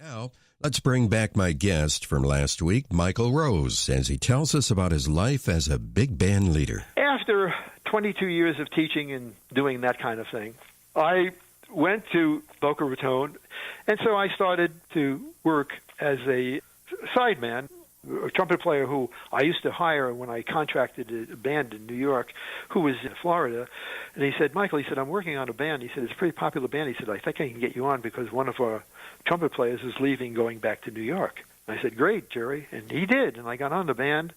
Now, let's bring back my guest from last week, Michael Rose, as he tells us about his life as a big band leader. After 22 years of teaching and doing that kind of thing, I went to Boca Raton, and so I started to work as a sideman, a trumpet player who I used to hire when I contracted a band in New York who was in Florida. And he said, Michael, he said, I'm working on a band. He said, it's a pretty popular band. He said, I think I can get you on because one of our trumpet players is leaving, going back to New York. I said, great, Jerry. And he did. And I got on the band,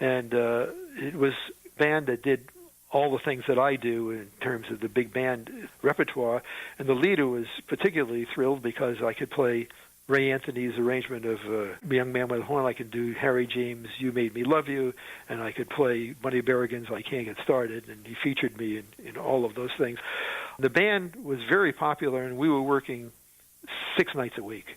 and it was a band that did all the things that I do in terms of the big band repertoire. And the leader was particularly thrilled because I could play Ray Anthony's arrangement of Young Man with a Horn. I could do Harry James' You Made Me Love You, and I could play Buddy Berrigan's I Can't Get Started, and he featured me in all of those things. The band was very popular, and we were working 6 nights a week.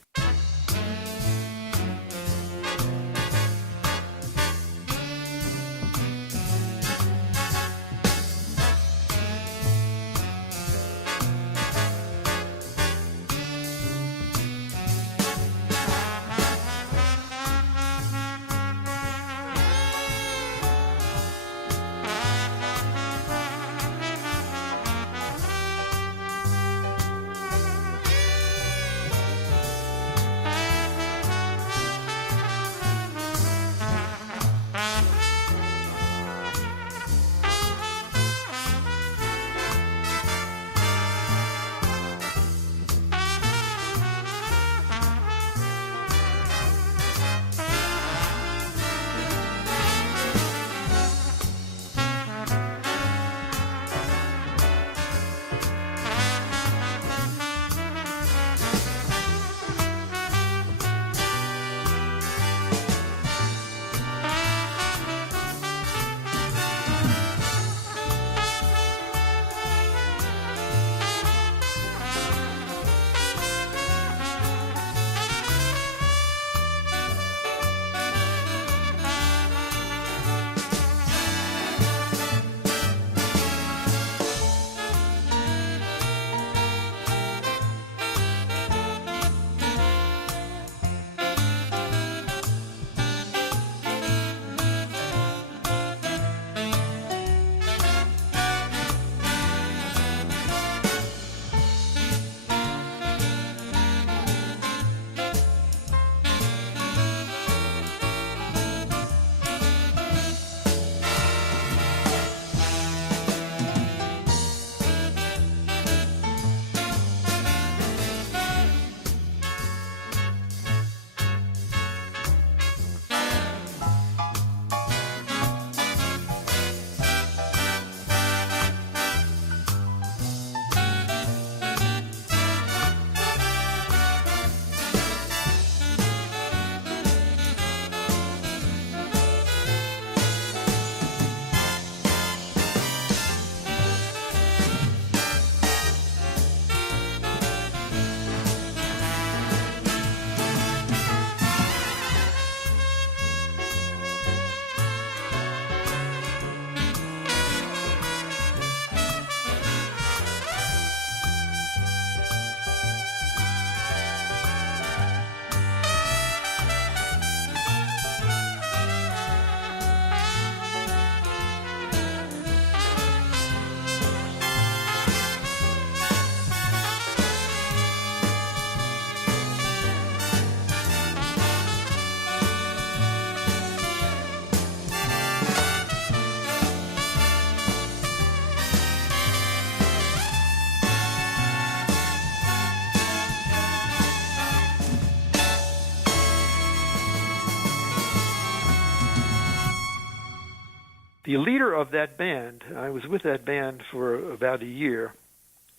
The leader of that band, I was with that band for about a year,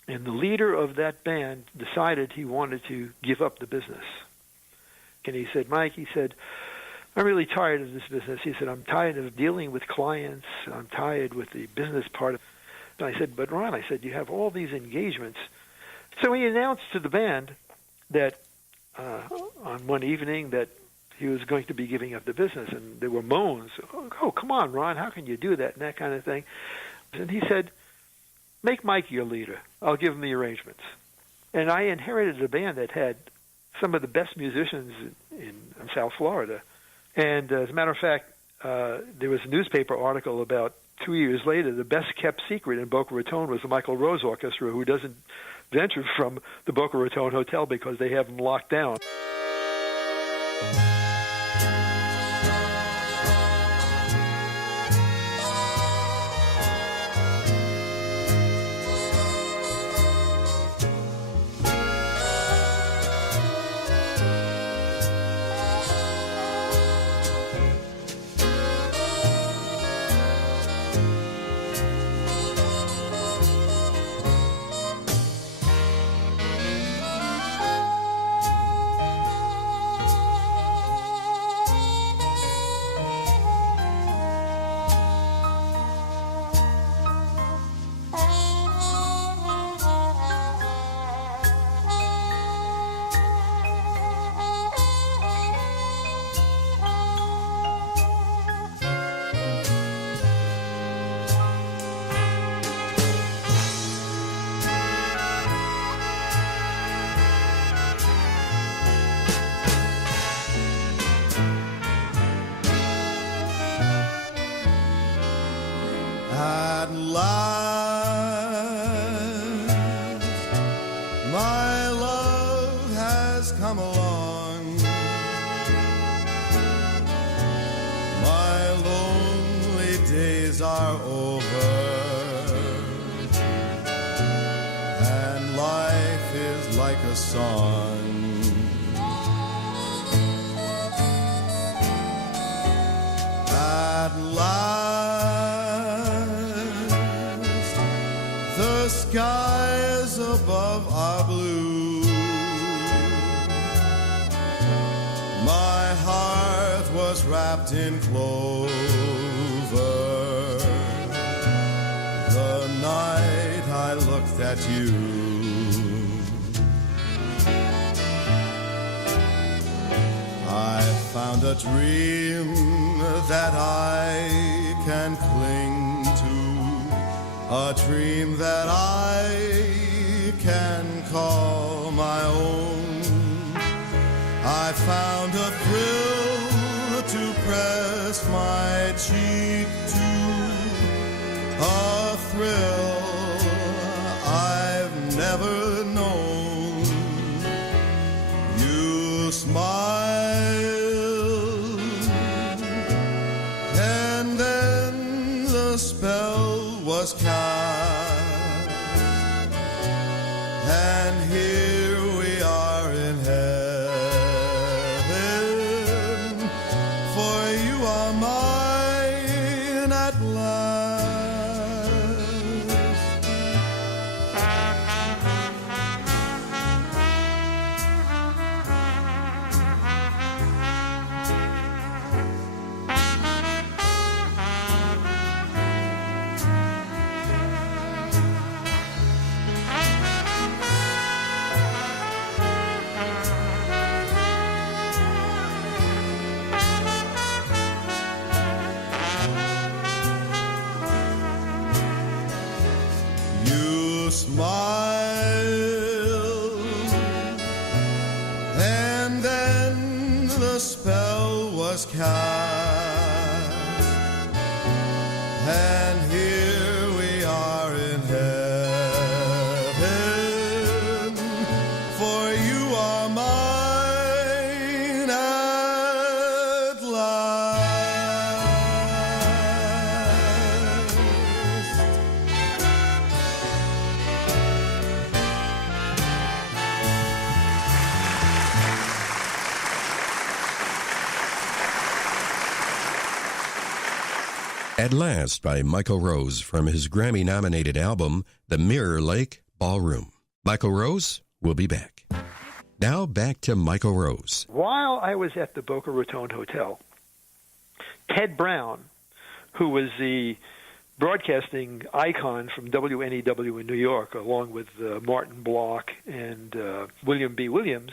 and the leader of that band decided he wanted to give up the business. And he said, Mike, he said, I'm really tired of this business. He said, I'm tired of dealing with clients. I'm tired with the business part of it. And I said, but Ron, I said, you have all these engagements. So he announced to the band that on one evening that he was going to be giving up the business, and there were moans. Oh, come on, Ron, how can you do that, and that kind of thing. And he said, make Mike your leader. I'll give him the arrangements. And I inherited a band that had some of the best musicians in South Florida. And as a matter of fact, there was a newspaper article about 2 years later, the best-kept secret in Boca Raton was the Michael Rose Orchestra, who doesn't venture from the Boca Raton Hotel because they have them locked down. At last, my love has come along. My lonely days are over, and life is like a song. At last, the skies above are blue. My heart was wrapped in clover the night I looked at you. I found a dream that I can cling to, a dream that I can call my own. I found a thrill to press my cheek to, a thrill I've never known. You smile, and then the spell was cast, and here we are in heaven, for you are mine at last. You smile, and then the spell was cast, and here we are in heaven, for you are mine at last. At Last by Michael Rose from his Grammy-nominated album, The Mirror Lake Ballroom. Michael Rose will be back. Now back to Michael Rose. While I was at the Boca Raton Hotel, Ted Brown, who was the broadcasting icon from WNEW in New York, along with Martin Block and William B. Williams,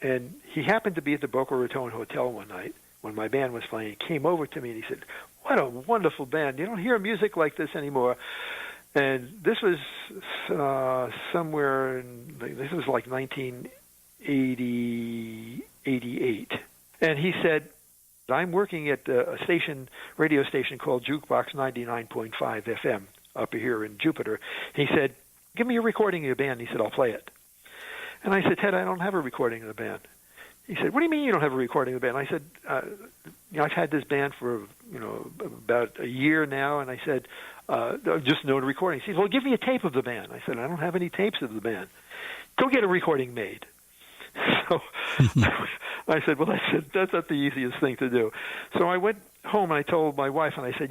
and he happened to be at the Boca Raton Hotel one night when my band was playing. He came over to me and he said, "What a wonderful band. You don't hear music like this anymore." And this was somewhere in, this was like 1980 88. And he said, I'm working at a radio station called Jukebox 99.5 FM up here in Jupiter. He said, give me a recording of your band. He said, I'll play it. And I said, Ted, I don't have a recording of the band. He said, what do you mean you don't have a recording of the band? I said, I've had this band for, about a year now. And I said, just no recording. He said, well, give me a tape of the band. I said, I don't have any tapes of the band. Go get a recording made. So I said, well, that's not the easiest thing to do. So I went home and I told my wife, and I said,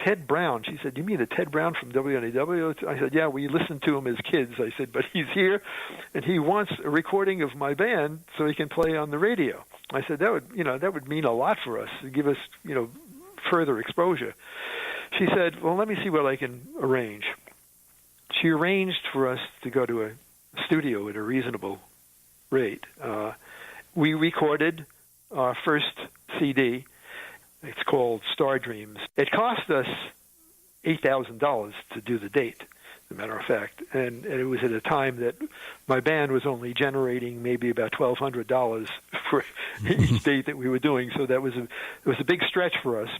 Ted Brown. She said, you mean the Ted Brown from WNAW? I said, yeah, we listened to him as kids. I said, but he's here, and he wants a recording of my band so he can play on the radio. I said, that would mean a lot for us, to give us, further exposure. She said, well, let me see what I can arrange. She arranged for us to go to a studio at a reasonable rate. We recorded our first CD. It's called Star Dreams. It cost us $8,000 to do the date, as a matter of fact. And it was at a time that my band was only generating maybe about $1,200 for each date that we were doing. So it was a big stretch for us.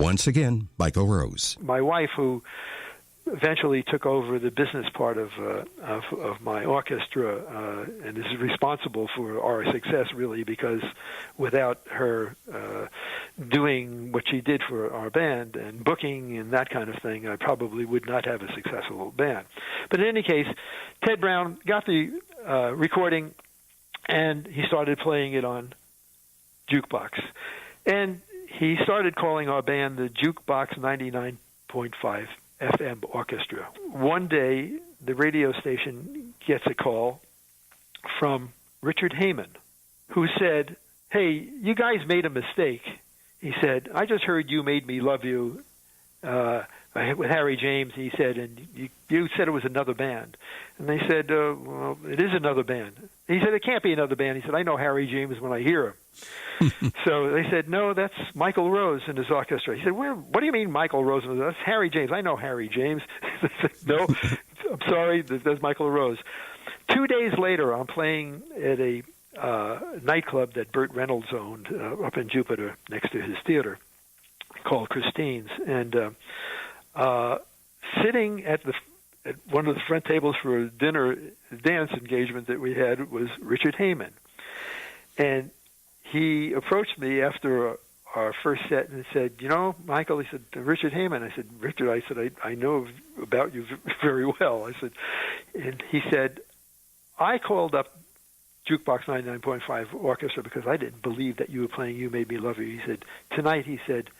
Once again, Michael Rose. My wife, who eventually took over the business part of my orchestra and is responsible for our success, really, because without her doing what she did for our band and booking and that kind of thing, I probably would not have a successful band. But in any case, Ted Brown got the recording, and he started playing it on jukebox. And he started calling our band the Jukebox 99.5 FM Orchestra. One day, the radio station gets a call from Richard Heyman, who said, hey, you guys made a mistake. He said, I just heard You Made Me Love You with Harry James, he said, and you said it was another band. And they said, well, it is another band. He said, it can't be another band. He said, I know Harry James when I hear him. So they said, no, that's Michael Rose and his orchestra. He said, what do you mean Michael Rose? That's Harry James. I know Harry James. They said, no, I'm sorry, that's Michael Rose. 2 days later, I'm playing at a nightclub that Burt Reynolds owned up in Jupiter next to his theater called Christine's. And sitting at one of the front tables for a dance engagement that we had was Richard Heyman. And he approached me after our first set and said, "You know, Michael," he said, "Richard Heyman." I said, "Richard," I said, I know about you very well. I said, and he said, "I called up Jukebox 99.5 Orchestra because I didn't believe that you were playing You Made Me Love You." He said, "Tonight," he said,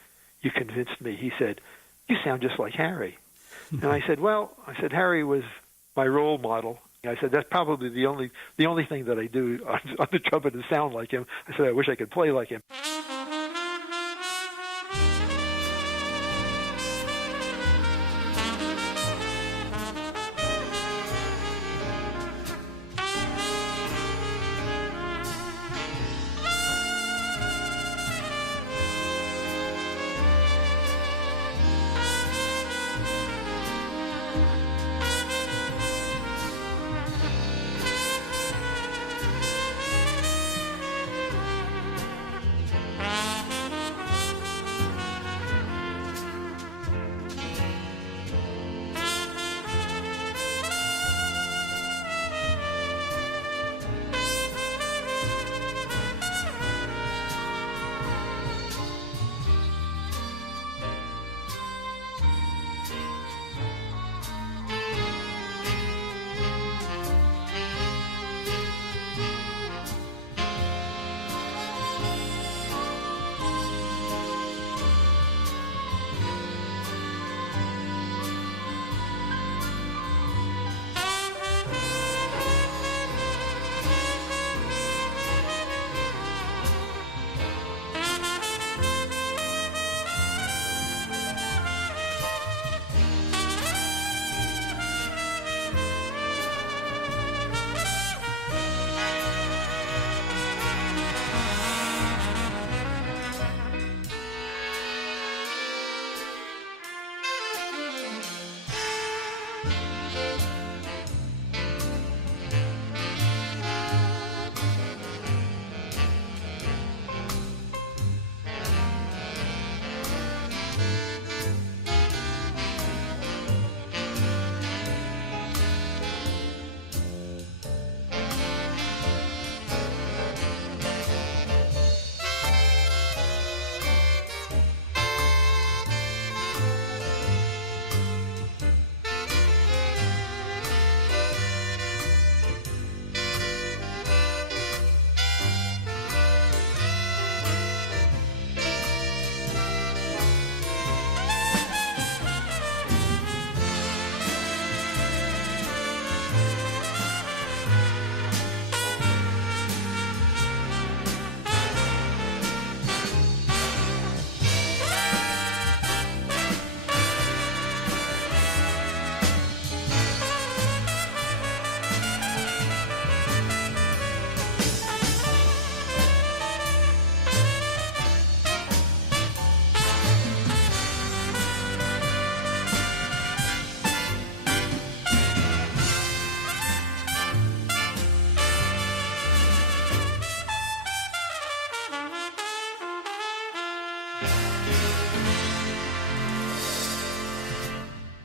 "you convinced me." He said, "You sound just like Harry." And I said, "Well," I said, "Harry was my role model." I said, "That's probably the only thing that I do on the trumpet to sound like him." I said, "I wish I could play like him."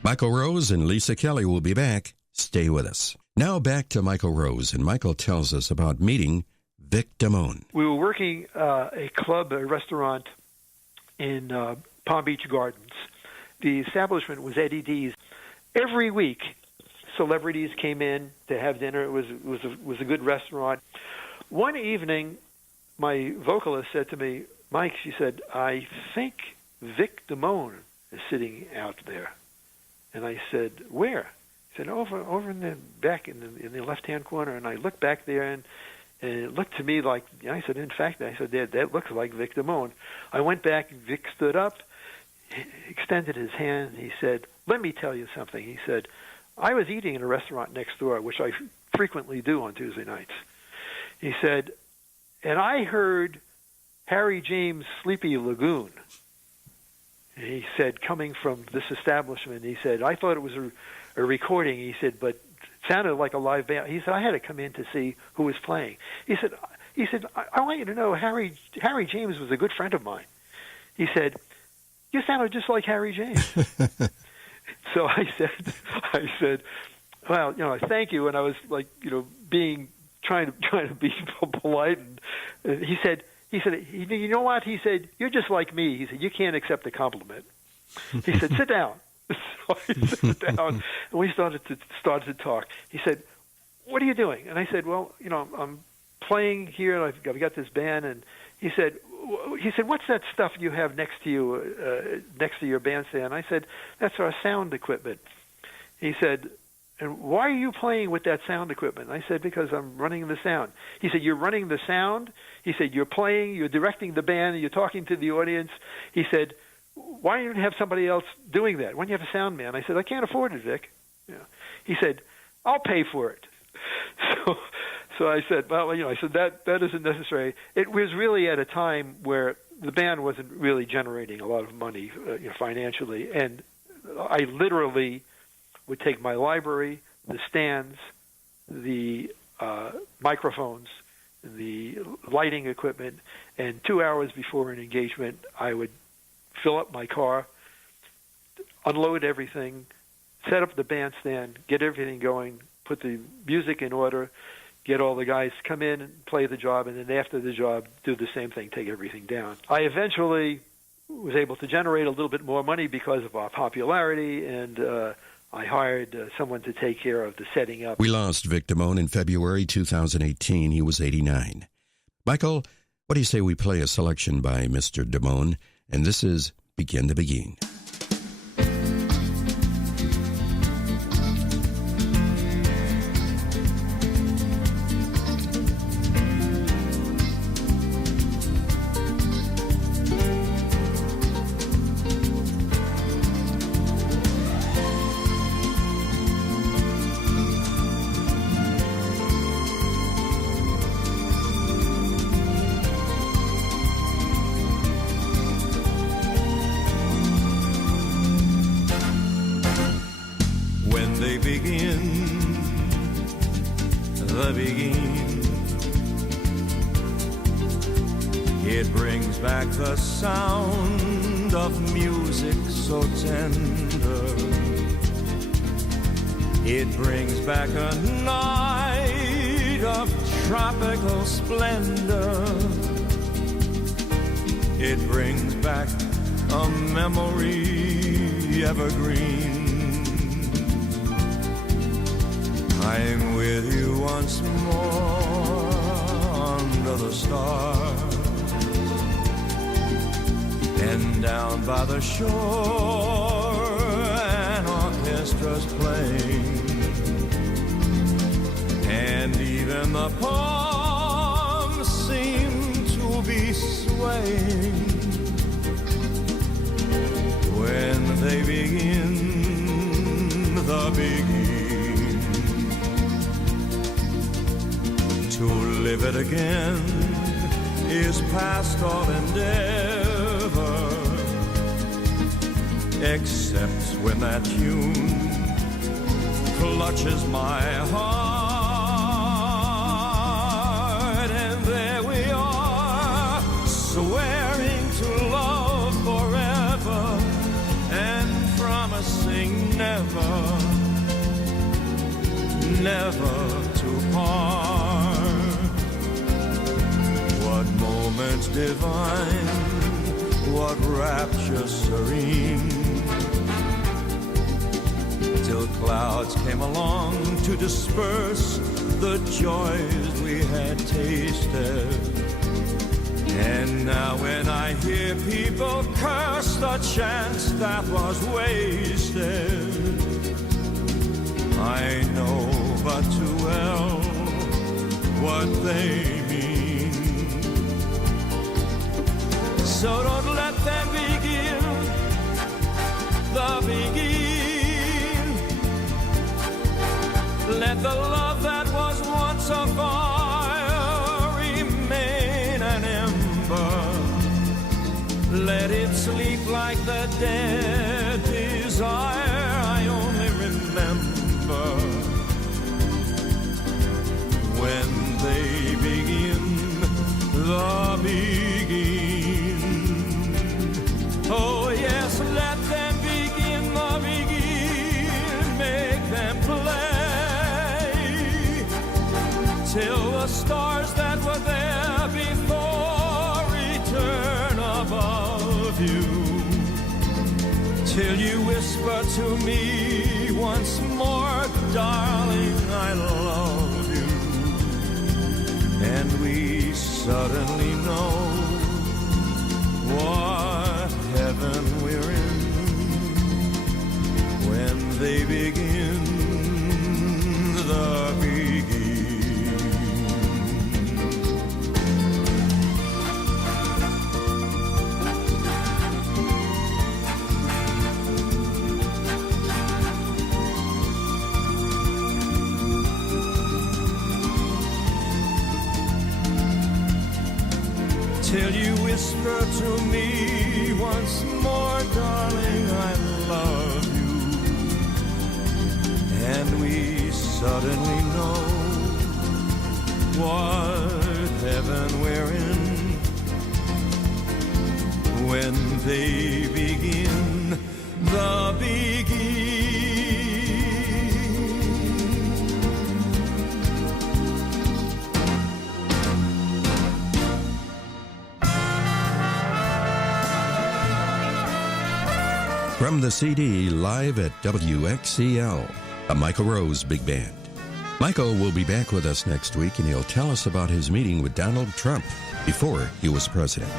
Michael Rose and Lisa Kelly will be back. Stay with us. Now back to Michael Rose, and Michael tells us about meeting Vic Damone. We were working a restaurant in Palm Beach Gardens. The establishment was Eddie D's. Every week, celebrities came in to have dinner. It was a good restaurant. One evening, my vocalist said to me, "Mike," she said, "I think Vic Damone is sitting out there." And I said, "Where?" He said, over in the back in the left-hand corner. And I looked back there, and it looked to me like, I said, "In fact," I said, that looks like Vic Damone." I went back. Vic stood up, extended his hand. He said, "Let me tell you something." He said, "I was eating in a restaurant next door, which I frequently do on Tuesday nights." He said, "And I heard Harry James' Sleepy Lagoon." And he said, coming from this establishment, he said, "I thought it was a recording." He said, "But it sounded like a live band." He said, "I had to come in to see who was playing." He said, I want you to know Harry James was a good friend of mine." He said, "You sounded just like Harry James." So I said, "Well, thank you." And I was like, trying to be polite. And he said, He said, you know what? He said, you're just like me. He said, you can't accept a compliment. He said, sit down. So I sat down, and we started to talk. He said, what are you doing? And I said, well, I'm playing here. I've got this band. And he said, what's that stuff you have next to you, next to your bandstand? I said, that's our sound equipment. He said, and why are you playing with that sound equipment? I said, because I'm running the sound. He said, you're running the sound? He said, you're playing, you're directing the band, you're talking to the audience. He said, why don't you have somebody else doing that? Why don't you have a sound man? I said, I can't afford it, Vic. He said, I'll pay for it. So I said, well, I said, that isn't necessary. It was really at a time where the band wasn't really generating a lot of money financially, and I literally would take my library, the stands, the microphones, the lighting equipment, and 2 hours before an engagement, I would fill up my car, unload everything, set up the bandstand, get everything going, put the music in order, get all the guys to come in and play the job, and then after the job, do the same thing, take everything down. I eventually was able to generate a little bit more money because of our popularity, and I hired someone to take care of the setting up. We lost Vic Damone in February 2018. He was 89. Michael, what do you say we play a selection by Mr. Damone? And this is Begin to Begin. It brings back the sound of music so tender. It brings back a night of tropical splendor. It brings back a memory evergreen. I'm with you once more under the stars, and down by the shore an orchestra's playing, and even the palms seem to be swaying when they begin the begin. To live it again is past all endeavor, except when that tune clutches my heart, and there we are, swearing to love forever and promising never, never to part. What moments divine, what rapture serene, till clouds came along to disperse the joys we had tasted. And now when I hear people curse the chance that was wasted, I know but too well what they mean. So don't let them begin the begin. Let the love that was once a fire remain an ember. Let it sleep like the dead desire I only remember when they begin the begin. Oh yes, let them begin the begin. Make them play till the stars that were there before love you, till you whisper to me once more, darling, I love you. And we suddenly know what heaven we're in when they begin the begin. Till you whisper to me once more, darling, I love you. And we suddenly know what heaven we're in when they begin the begin. From the CD Live at WXCL, a Michael Rose Big Band. Michael will be back with us next week, and he'll tell us about his meeting with Donald Trump before he was president.